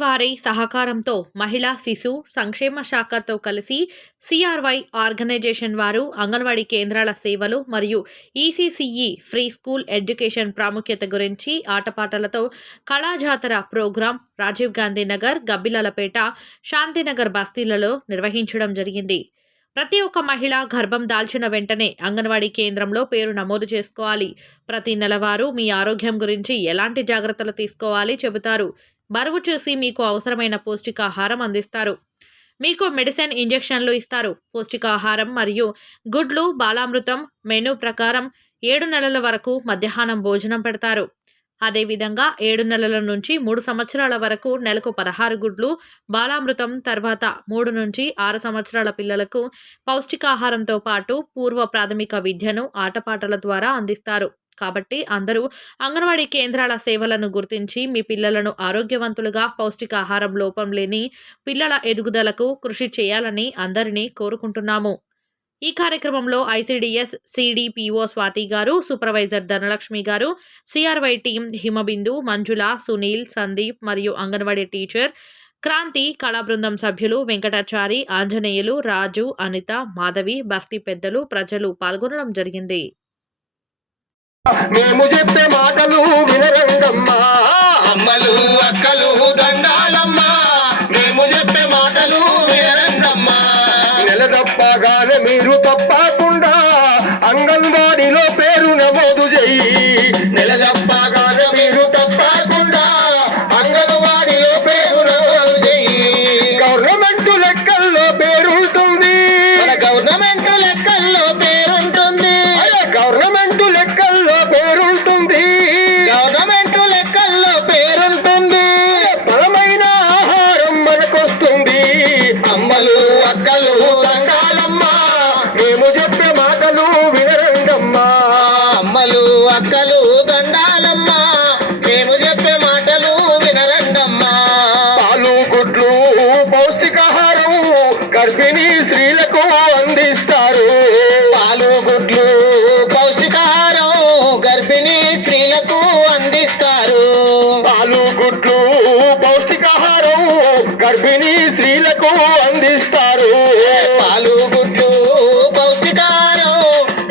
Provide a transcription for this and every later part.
వారి సహకారంతో మహిళా శిశు సంక్షేమ శాఖతో కలిసి సిఆర్వై ఆర్గనైజేషన్ వారు అంగన్వాడీ కేంద్రాల సేవలు మరియు ఈసీసీఈ ఫ్రీ స్కూల్ ఎడ్యుకేషన్ ప్రాముఖ్యత గురించి ఆటపాటలతో కళాజాతర ప్రోగ్రాం రాజీవ్ గాంధీ నగర్ గబ్బిలాలపేట శాంతినగర్ బస్తీలలో నిర్వహించడం జరిగింది. ప్రతి ఒక్క మహిళ గర్భం దాల్చిన వెంటనే అంగన్వాడీ కేంద్రంలో పేరు నమోదు చేసుకోవాలి. ప్రతి నెలవారు మీ ఆరోగ్యం గురించి ఎలాంటి జాగ్రత్తలు తీసుకోవాలి చెబుతారు. బరువు చూసి మీకు అవసరమైన పౌష్టికాహారం అందిస్తారు. మీకు మెడిసిన్ ఇంజెక్షన్లు ఇస్తారు. పౌష్టికాహారం మరియు గుడ్లు బాలామృతం మెనూ ప్రకారం ఏడు నెలల వరకు మధ్యాహ్నం భోజనం పెడతారు. అదేవిధంగా ఏడు నెలల నుంచి మూడు సంవత్సరాల వరకు నెలకు పదహారు గుడ్లు బాలామృతం తర్వాత మూడు నుంచి ఆరు సంవత్సరాల పిల్లలకు పౌష్టికాహారంతో పాటు పూర్వ ప్రాథమిక విద్యను ఆటపాటల ద్వారా అందిస్తారు. కాబట్టి అందరూ అంగన్వాడీ కేంద్రాల సేవలను గుర్తించి మీ పిల్లలను ఆరోగ్యవంతులుగా పౌష్టికాహారం లోపం లేని పిల్లల ఎదుగుదలకు కృషి చేయాలని అందరినీ కోరుకుంటున్నాము. ఈ కార్యక్రమంలో ఐసీడీఎస్ సిడిపిఓ స్వాతి గారు సూపర్వైజర్ ధనలక్ష్మి గారు సిఆర్వై టీం హిమబిందు మంజుల సునీల్ సందీప్ మరియు అంగన్వాడీ టీచర్ క్రాంతి కళా బృందం సభ్యులు వెంకటాచారి ఆంజనేయులు రాజు అనిత మాధవి బస్తీ పెద్దలు ప్రజలు పాల్గొనడం జరిగింది. మేము చెప్పే మాటలు వినరంగమ్మా. అమ్మలు అక్కలు దండాలమ్మా. మేము చెప్పే మాటలు వినరండమ్మా నెల తప్పగానే మీరు తప్పకుండా అంగన్వాడీలో పేరు నమోదు చెయ్యి. నెల తప్పగానే మీరు తప్పకుండా అంగన్వాడీలో పేరు నమోదు చెయ్యి. గవర్నమెంట్ లెక్కల్లో పేరుంటుంది. గవర్నమెంట్ లెక్కల్లో పౌష్టికాహారం గర్భిణీ స్త్రీలకు అందిస్తారు. పాలు గుడ్లు పౌష్టికాహారం గర్భిణీ స్త్రీలకు అందిస్తారు. పాలు గుడ్లు పౌష్టికాహారం గర్భిణీ స్త్రీలకు అందిస్తారు. పాలు గుడ్లు పౌష్టికాహారం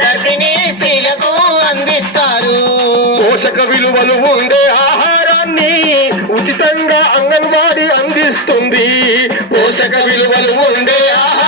గర్భిణీ స్త్రీలకు అందిస్తారు. పోషక విలువలు ఉండే ఆహారాన్ని ఉచితంగా అంగ అంగన్వాడీ అందిస్తుంది. పోషక విలువలు ఉండే ఆహారాన్ని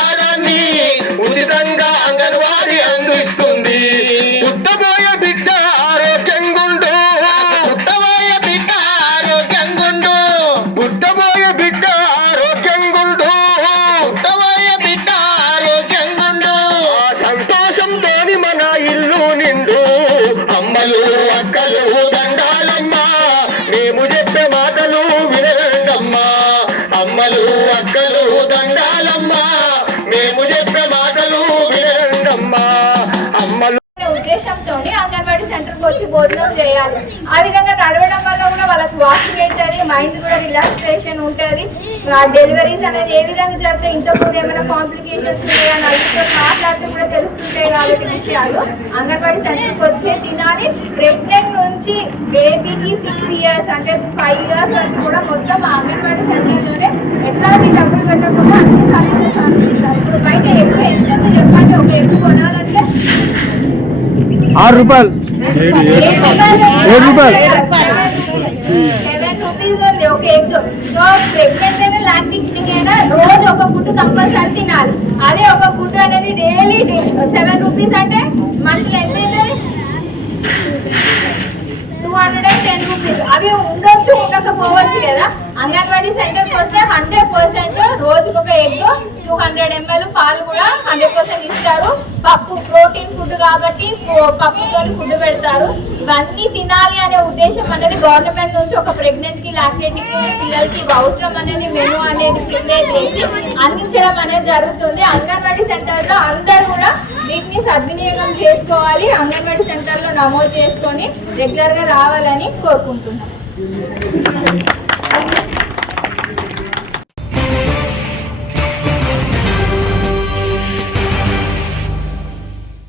ఉద్దేశంతో అంగన్వాడీ సెంటర్కి వచ్చి భోజనం చేయాలి. ఆ విధంగా నడవడం వల్ల కూడా వాళ్ళకి వాకింగ్ అవుతుంది మైండ్ కూడా రిలాక్సేషన్ ఉంటుంది. డెలివరీస్ అనేది ఏ విధంగా జరిగితే ఇంతకుముందు ఏమైనా కాంప్లికేషన్స్ ఉన్నాయా నలుగురితో మాట్లాడితే కూడా తెలుస్తుంటాయి కాబట్టి విషయాలు. అంగన్వాడీ సెంటర్కి వచ్చే తినాలి ప్రెగ్నెంట్ నుంచి బేబీకి సిక్స్ ఇయర్స్ అంటే ఫైవ్ ఇయర్స్ వరకు కూడా మొత్తం అంగన్వాడీ సెంటర్లోనే ఎట్లాంటి డబ్బులు పెట్టకుండా అన్ని సర్వీసెస్ అందిస్తారు. ఇప్పుడు బయట ఎక్కువ ఎంత చెప్పండి ఒక ఎక్కువ కొనాలంటే ఆరు రూపాయలు. ఏడు రూపాయలు. సెవెన్ రూపీస్ ఉంది అయినా రోజు ఒక గుడ్డు కంపల్సరీ తినాలి అదే ఒక గుడ్డు అనేది డైలీ సెవెన్ రూపీస్ అంటే మంత్లీ ఎంత two hundred and ten rupees అవి ఉండొచ్చు ఉండకపోవచ్చు కదా? అంగన్వాడీ సెంటర్కి వస్తే హండ్రెడ్ పర్సెంట్ రోజుకు ఒక ఎగ్ టూ హండ్రెడ్ ఎంఎల్ పాలు కూడా హండ్రెడ్ పర్సెంట్ ఇస్తారు. పప్పు ప్రోటీన్ ఫుడ్ కాబట్టి పప్పుతో ఫుడ్ పెడతారు. ఇవన్నీ తినాలి అనే ఉద్దేశం అనేది గవర్నమెంట్ నుంచి ఒక ప్రెగ్నెంట్కి పిల్లలకి అవసరం అనేది మెను అనేది ప్రిపేర్ చేసి అందించడం అనేది జరుగుతుంది. అంగన్వాడీ సెంటర్లో అందరు కూడా వీటిని సద్వినియోగం చేసుకోవాలి. అంగన్వాడీ సెంటర్లో నమోదు చేసుకొని రెగ్యులర్గా రావాలని కోరుకుంటున్నాం. Thank you.